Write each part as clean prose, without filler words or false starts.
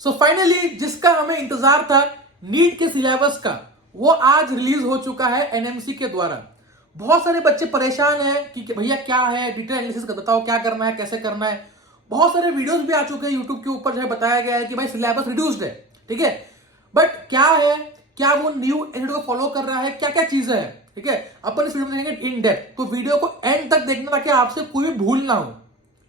So finally जिसका हमें इंतजार था नीट के सिलेबस का, वो आज रिलीज हो चुका है एनएमसी के द्वारा। बहुत सारे बच्चे परेशान हैं कि भैया क्या है, डिटेल एनालिसिस कर बताओ, क्या करना है, कैसे करना है। बहुत सारे वीडियोस भी आ चुके हैं यूट्यूब के ऊपर, जो है बताया गया है कि भाई सिलेबस रिड्यूस्ड है, ठीक है। बट क्या है, क्या वो न्यू एनसीईआरटी को फॉलो कर रहा है, क्या क्या चीजें हैं, ठीक है। अपन इस वीडियो में देखेंगे इन डेप्थ, तो वीडियो को एंड तक देखना ताकि आपसे कोई भी भूल ना हो,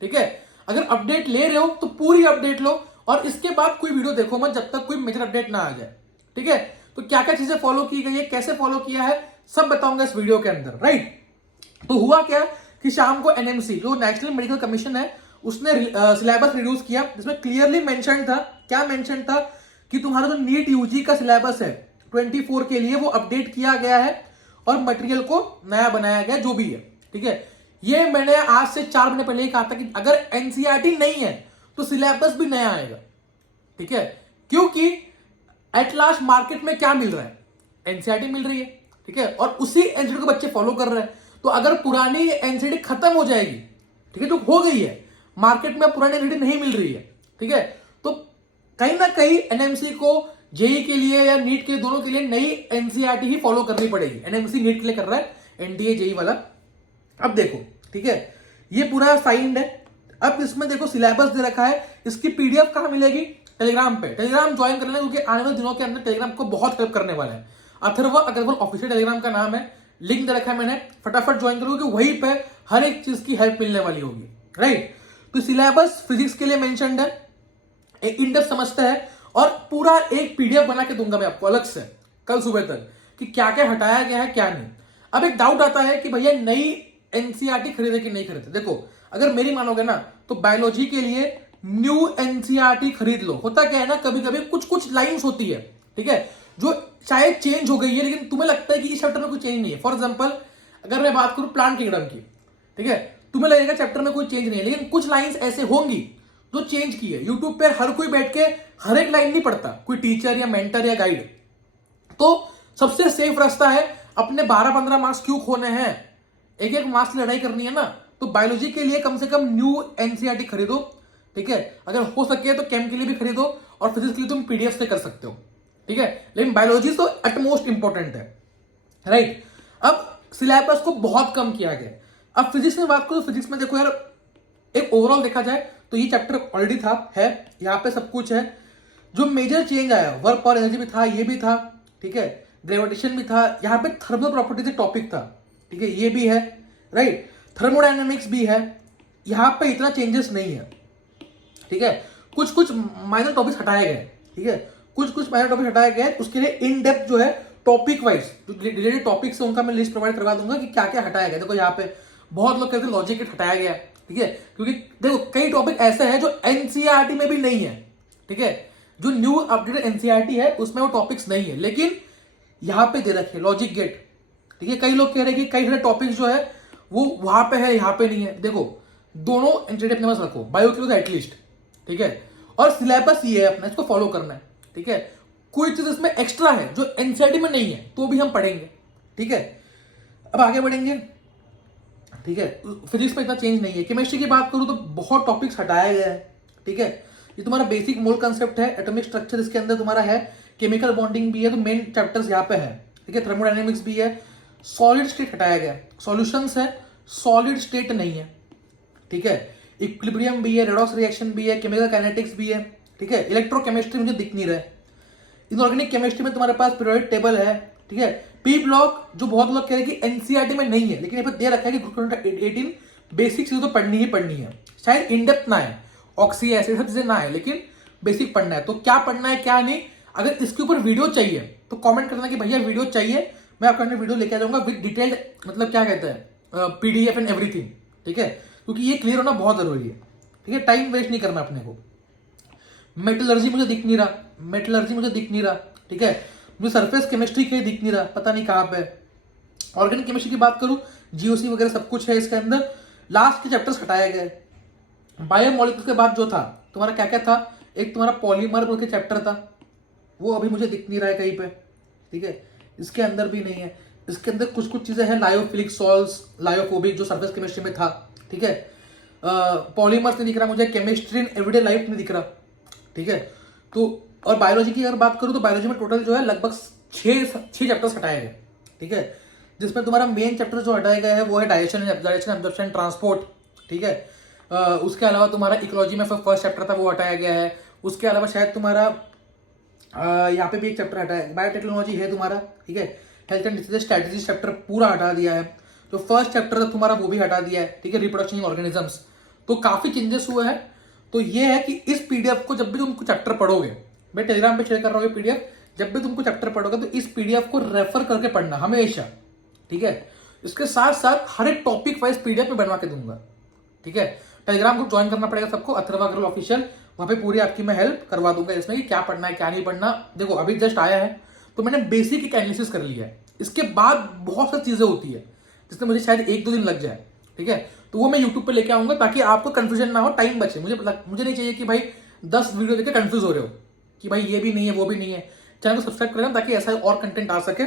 ठीक है। अगर अपडेट ले रहे हो तो पूरी अपडेट लो, और इसके बाद कोई वीडियो देखो मत जब तक कोई मेजर अपडेट ना आ जाए, ठीक है। तो क्या क्या चीजें फॉलो की गई है, कैसे फॉलो किया है, सब बताऊंगा इस वीडियो के अंदर, राइट। तो हुआ क्या कि शाम को एनएमसी जो नेशनल मेडिकल कमीशन है उसने सिलेबस रिड्यूस किया, जिसमें क्लियरली मेंशन था, क्या मेंशन था कि तुम्हारा जो नीट यूजी का सिलेबस है 24 के लिए वो अपडेट किया गया है और मटेरियल को नया बनाया गया, जो भी है, ठीक है। ये मैंने आज से 4 महीने पहले ही कहा था कि अगर एनसीईआरटी नहीं है तो सिलेबस भी नया आएगा, ठीक है। क्योंकि एट लास्ट मार्केट में क्या मिल रहा है, एनसीईआरटी मिल रही है, ठीक है, और उसी एनसीईआरटी को बच्चे फॉलो कर रहे हैं। तो अगर पुरानी एनसीईआरटी खत्म हो जाएगी, ठीक है, जो हो गई है, मार्केट में पुरानी एनसीईआरटी नहीं मिल रही है, ठीक है, तो कहीं ना कहीं एनएमसी को जेई के लिए या नीट के दोनों के लिए नई एनसीईआरटी ही फॉलो करनी पड़ेगी। एनएमसी नीट के लिए कर रहा है, एनडीए जेई वाला। अब देखो, ठीक है, ये पूरा साइंड है। अब इसमें देखो सिलेबस दे रखा है, इसकी पीडीएफ कहां मिलेगी, टेलीग्राम पे। टेलीग्राम ज्वाइन कर लेना, क्योंकि आने वाले दिनों के अंदर टेलीग्राम को बहुत हेल्प करने वाला है। अथर्व अग्रवाल ऑफिशियल टेलीग्राम का नाम है, लिंक दे रखा है मैंने, फटाफट ज्वाइन करो, क्योंकि वहीं पे हर एक चीज की हेल्प मिलने वाली होगी, राइट। तो सिलेबस फिजिक्स के लिए मेंशन्ड है, एक इंडेप्थ समझते हैं, और पूरा एक पीडीएफ बना के दूंगा मैं आपको अलग से कल सुबह तक कि क्या क्या हटाया गया है, क्या नहीं। अब एक डाउट आता है कि भैया नई एनसीईआरटी खरीदे कि नहीं खरीदे। देखो, अगर मेरी मानोगे ना तो बायोलॉजी के लिए न्यू एनसीईआरटी खरीद लो। होता क्या है ना, कभी कभी कुछ कुछ लाइंस होती है, ठीक है, जो शायद चेंज हो गई है, लेकिन तुम्हें लगता है कि इस चैप्टर में कोई चेंज नहीं है। फॉर एग्जाम्पल, अगर मैं बात करूं प्लांट किंगडम की, ठीक है, तुम्हें लगेगा चैप्टर में कोई चेंज नहीं है, लेकिन कुछ लाइंस ऐसे होंगी जो चेंज की है। यूट्यूब पर हर कोई बैठ के हर एक लाइन नहीं पढ़ता, कोई टीचर या मेंटर या गाइड। तो सबसे सेफ रास्ता है, अपने 12-15 मार्क्स क्यों खोने हैं, एक एक मार्क्स की लड़ाई करनी है ना, तो बायोलॉजी के लिए कम से कम न्यू एनसीईआरटी खरीदो, ठीक है। अगर हो सके तो केम के लिए भी खरीदो, और फिजिक्स के लिए तुम पीडीएफ से कर सकते हो, ठीक है। लेकिन बायोलॉजी तो एटमोस्ट इंपॉर्टेंट है, राइट। अब सिलेबस को बहुत कम किया गया। अब फिजिक्स में बात करो, फिजिक्स में देखो यार, एक ओवरऑल देखा जाए तो ये चैप्टर ऑलरेडी था, है, यहाँ पे सब कुछ है। जो मेजर चेंज आया, वर्क और एनर्जी भी था, ये भी था, ठीक है, ग्रेविटेशन भी था, यहाँ पे थर्मल प्रॉपर्टीज एक टॉपिक था, ठीक है, ये भी है, राइट, थर्मोडायनेमिक्स भी है। यहाँ पे इतना चेंजेस नहीं है, ठीक है। कुछ कुछ माइनर टॉपिक्स हटाए गए, ठीक है, कुछ कुछ माइनर टॉपिक हटाए गए। उसके लिए इन डेप्थ जो है टॉपिक वाइज जो रिलेटेड टॉपिक्स है उनका मैं लिस्ट प्रोवाइड करवा दूंगा कि क्या क्या हटाया गया। देखो यहाँ पे बहुत लोग कहते हैं लॉजिक गेट हटाया गया, ठीक है, क्योंकि देखो कई टॉपिक ऐसे हैं जो एनसीईआरटी में भी नहीं है, ठीक है। जो न्यू अपडेटेड एनसीईआरटी है उसमें वो टॉपिक्स नहीं है, लेकिन यहां पे दे रखे लॉजिक गेट, ठीक है। कई लोग कह रहे हैं कि कई सारे टॉपिक्स जो है वो वहां पे है, यहां पे नहीं है। देखो, दोनों एनसीईआरटी अपने पास रखो, बायो के लिए एटलीस्ट, ठीक है, और सिलेबस ये है अपना, इसको फॉलो करना है, ठीक है। कोई चीज इसमें एक्स्ट्रा है जो एनसीईआरटी में नहीं है तो भी हम पढ़ेंगे, ठीक है। अब आगे बढ़ेंगे, ठीक है। फिजिक्स में इतना चेंज नहीं है। केमिस्ट्री की बात करूं तो बहुत टॉपिक्स हटाया गया है, ठीक है। ये तुम्हारा बेसिक मोल कंसेप्ट है, एटॉमिक स्ट्रक्चर इसके अंदर तुम्हारा है, केमिकल बॉन्डिंग भी है, तो मेन चैप्टर्स यहाँ पे है, ठीक है। थर्मोडायनेमिक्स भी है, सॉलिड स्टेट हटाया गया, सॉल्यूशंस है, सॉलिड स्टेट नहीं है, ठीक है। इक्विलिब्रियम भी है, रेडॉक्स रिएक्शन भी है, केमिकल काइनेटिक्स भी है, ठीक है। इलेक्ट्रोकेमिस्ट्री मुझे दिख नहीं रहा है। इनऑर्गेनिक केमिस्ट्री में तुम्हारे पास पीरियोडिक टेबल है, ठीक है। पी ब्लॉक जो बहुत लोग कह रहे हैं कि एनसीईआरटी में नहीं है, लेकिन यहाँ पे दे रखा है कि 18 बेसिक चीजें तो पढ़नी ही पढ़नी है। शायद इनडेप्थ ना है, ऑक्सी एसिड सब चीजें ना है, लेकिन बेसिक पढ़ना है। तो क्या पढ़ना है क्या नहीं, अगर इसके ऊपर वीडियो चाहिए तो कमेंट करना कि भैया वीडियो चाहिए, मैं आपका वीडियो लेके आ जाऊंगा विद डिटेल्ड, मतलब क्या कहते हैं, पीडीएफ एंड एवरीथिंग, ठीक है, क्योंकि ये क्लियर होना बहुत जरूरी है, ठीक है। टाइम वेस्ट नहीं करना अपने को। मेटलर्जी मुझे दिख नहीं रहा, मेटलर्जी मुझे दिख नहीं रहा, ठीक है। मुझे सरफेस केमिस्ट्री के दिख नहीं रहा, पता नहीं कहाँ पे। ऑर्गेनिक केमिस्ट्री की बात करूं, जीओसी वगैरह सब कुछ है इसके अंदर। लास्ट के चैप्टर्स हटाए गए। बायोमोलिक्यूल्स के बाद जो था तुम्हारा क्या क्या था, एक तुम्हारा पॉलीमर बोल के चैप्टर था, वो अभी मुझे दिख नहीं रहा है कहीं पे, ठीक है। इसके अंदर भी नहीं है। इसके अंदर कुछ कुछ चीजें हैं, लायोफिलिक सॉल्ट्स, लायोफोबिक जो सरफेस केमिस्ट्री में था, ठीक है। पॉलीमर्स नहीं दिख रहा मुझे, केमिस्ट्री इन एवरीडे लाइफ नहीं दिख रहा, ठीक है। तो और बायोलॉजी की अगर बात करूं तो बायोलॉजी में टोटल जो है लगभग छह चैप्टर्स हटाए गए, ठीक है, जिसमें तुम्हारा मेन चैप्टर जो हटाया गया है वो है डाइजेशन एब्जॉर्प्शन ट्रांसपोर्ट, ठीक है। उसके अलावा तुम्हारा इकोलॉजी में फर्स्ट चैप्टर था वो हटाया गया है। उसके अलावा शायद तुम्हारा यहाँ पे भी एक चैप्टर हटाया है, बायोटेक्नोलॉजी है तुम्हारा, ठीक है। Health and disease strategy chapter पूरा हटा दिया है। जो फर्स्ट चैप्टर था तुम्हारा वो भी हटा दिया है, ठीक है, रिप्रोडक्शन ऑर्गेनिजम्स। तो काफी चेंजेस हुए हैं। तो ये है कि इस पीडीएफ को जब भी तुम चैप्टर पढ़ोगे, मैं टेलीग्राम पे शेयर कर रहा हूँ ये पीडीएफ, जब भी तुमको चैप्टर पढ़ोगे तो इस पीडीएफ को रेफर करके पढ़ना हमेशा, ठीक है। इसके साथ साथ हर एक टॉपिक वाइज पीडीएफ में बनवा के दूंगा, ठीक है। टेलीग्राम ग्रुप ज्वाइन करना पड़ेगा सबको, अथर्वा अग्रवाल ऑफिशियल। वहां पे पूरी आपकी मैं हेल्प करवा दूंगा इसमें कि क्या पढ़ना है क्या नहीं पढ़ना। देखो अभी जस्ट आया है तो मैंने बेसिक एक एनालिसिस कर लिया है, इसके बाद बहुत सारी चीजें होती है जिसमें मुझे शायद 1-2 दिन लग जाए, ठीक है। तो वो मैं यूट्यूब पे लेके आऊंगा ताकि आपको कंफ्यूजन ना हो, टाइम बचे। मुझे नहीं चाहिए कि भाई 10 वीडियो देखे कंफ्यूज हो रहे हो कि भाई ये भी नहीं है वो भी नहीं है। चैनल को सब्सक्राइब कर लेना ताकि ऐसा और कंटेंट आ सके।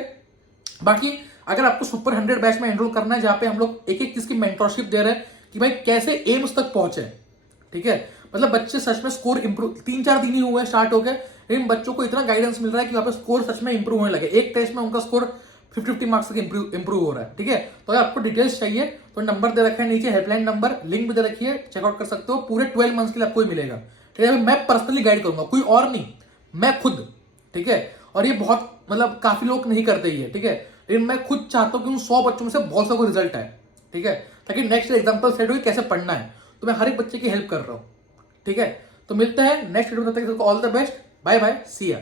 बाकी अगर आपको सुपर 100 बैच में एनरोल करना है जहां पे हम लोग एक एक चीज की मेंटरशिप दे रहे हैं कि भाई कैसे एम्स तक पहुंचे, ठीक है। मतलब बच्चे सच में स्कोर इंप्रूव 3-4 दिन ही हुए स्टार्ट हो गए, लेकिन बच्चों को इतना गाइडेंस मिल रहा है कि वहां पे स्कोर सच में इंप्रूव होने लगे। एक टेस्ट में उनका स्कोर 50 मार्क्स तक इंप्रूव हो रहा है, ठीक है। तो अगर आपको डिटेल्स चाहिए तो नंबर दे रखा है नीचे, हेल्पलाइन नंबर, लिंक भी दे रखी है, चेकआउट कर सकते हो। पूरे 12 मंथ्स के लिए आपको मिलेगा, ठीक है। मैं पर्सनली गाइड करूंगा, कोई और नहीं, मैं खुद, ठीक है। और ये बहुत मतलब काफी लोग नहीं करते ही है, ठीक है, लेकिन मैं खुद चाहता हूं कि उन 100 बच्चों में से बहुत सा को रिजल्ट आए, ठीक है, ताकि नेक्स्ट एग्जाम्पल सेट हो कैसे पढ़ना है। तो मैं हर एक बच्चे की हेल्प कर रहा हूं, ठीक है। तो मिलते हैं नेक्स्ट वीडियो में, तब तक all the best, bye bye, see या।